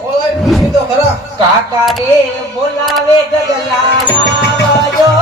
બોલાય પૂછી તો બોલાવે ગગલા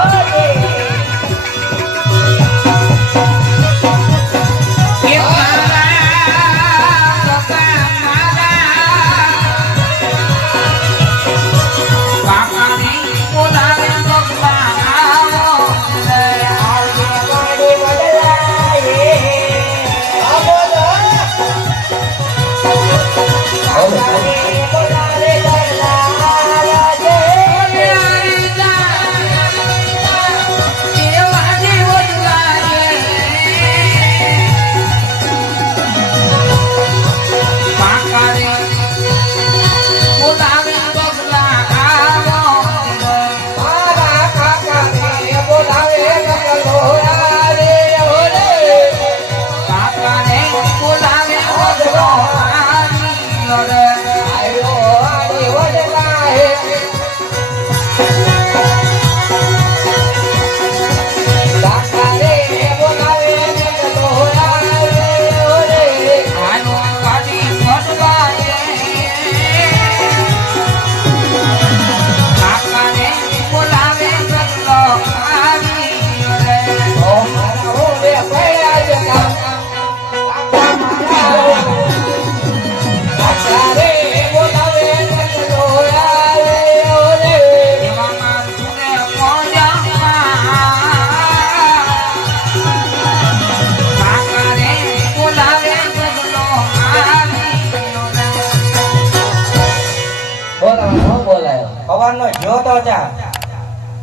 સવારનો જોતો જા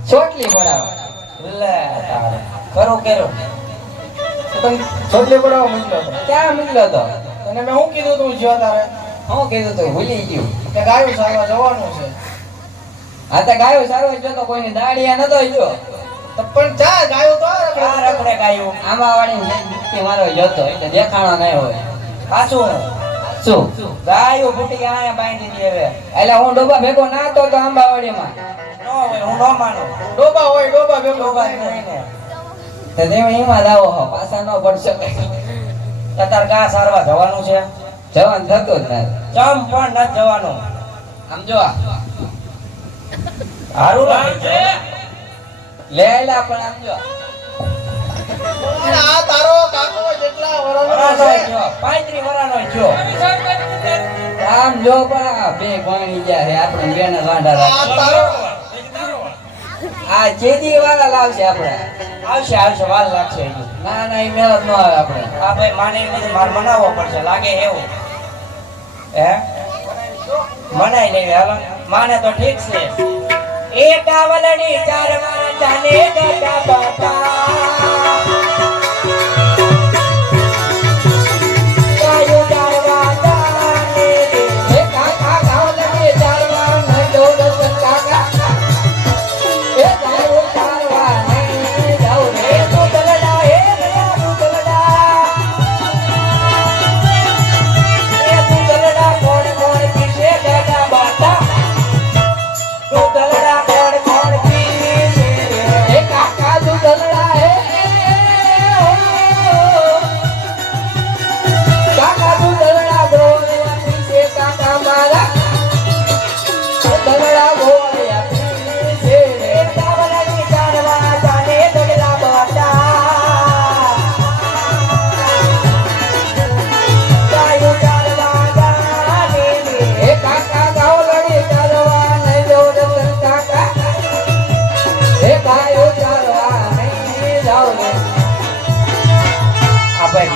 ચોટલી બોલાવો લે કરો કેરો કેરું ચોટલી માંડ્યો હતો ક્યાં મિલ્યો તો તને મેં શું કીધું તું જ્યો તારે? હું કીધું તું ભૂલી ગયું. કે ગાયું સારવા જવાનું છે. આ તો ગાયો સારવા જો તો કોઈની દાડિયા નતો જો તો પણ ચા ગાયું તો રખડે. ગાયું. આંબા વાળી મારો જોતો એટલે દેખાણો નહીં હોય. પાછું શું? ગાયો ફૂટી ગયા અહીંયા બાંધી દે હવે. એટલે હું ડોબા ભેગો ના તો આંબાવાડીમાં. નો હોય હું નો માનો. ડોબા હોય ડોબા ભેગો ડોબા નહીં ને. તો તમે એમાં જાવો હો પાછા ન પડશો અત્યારે ગા સારવા જવાનું છે. જવાન થતું જ નથી. ચમ પણ ન જવાનું. આમ જો આ. હારું લાગે. લે લા પણ આમ જો. આ કાકો વરાનો છે. વરાનો આમ જો બા બે ગોણી ગયા છે. આપણે બેને આ રાખે તારો. આ ચેદી વાળા લાવશે આપણે. આવશે આવશે વાલ લાગશે ના ના એ મેળ ન આવે આપણે. આ ભાઈ માને નથી મારે મનાવવો પડશે. લાગે એવું. હે? મનાઈ લેવી હાલો. માને તો ઠીક છે. એક આવલણી ચાર વાટાને ગગા બાપા.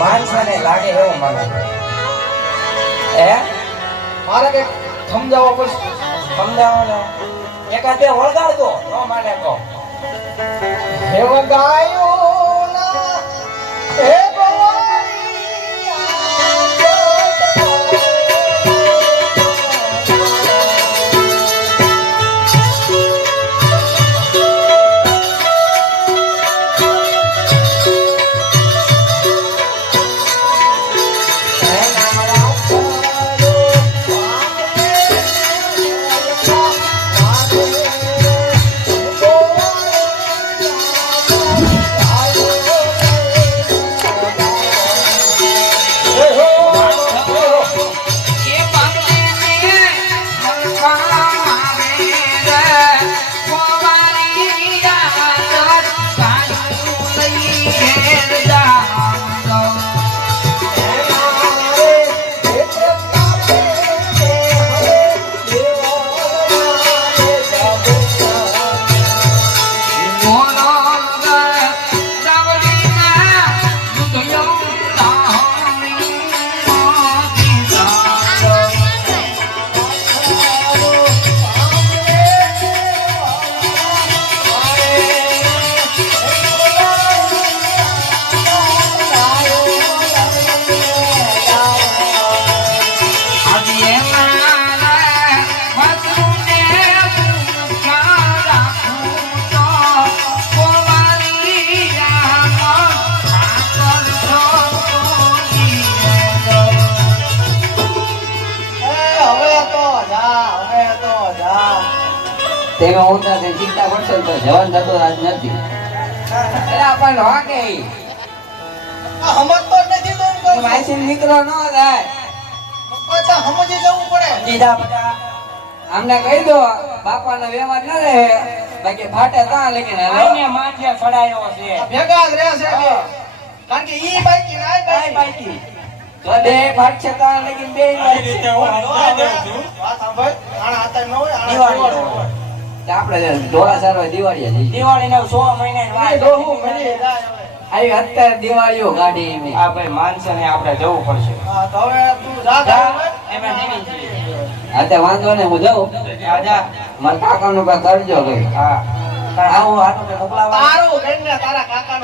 માણસાને લાગે એવું માનો હે? મારે કંઈક સમજાવો પડશે સમજાવો એકાદ બે વળગાડતો ન માને કહો હેવ ગાયું તેમાં હું તારે ચિંતા પડશે તો જવાન થતો આજ નથી એટલે પણ વાગે ઈ. આ સમજતો નથી તો છું. દીકરો ન થાય સમજી જવું પડે દીધા બધા અમને કહી દો બાપાનો વ્યવહાર ન રહે બાકી ફાટે ત્યાં લગીને હાલો. માથે ચડાયો છે ભેગા જ રહેશે બે. કારણ કે ઈ બાઈકી ને છે બાકી જો બે સાંભળ. આણા ન હોય, આણા જોડે હોય. આપણે ઢોળા સારવા દિવાળી દિવાળી ને સો મહિને. આવી અત્યારે દિવાળીઓ ગાડી એમની. આ ભાઈ માનસે ને આપણે જવું પડશે હા, તો હવે તું જા જા, ઘરે હવે. એમાં જીવી જઈએ. હા તે વાંધો ને હું જાઉં જા, જા. મારા કાકાનું કઈ કરજો કઈ હા આવું હાથું મોકલાવા તારું તારા કાકા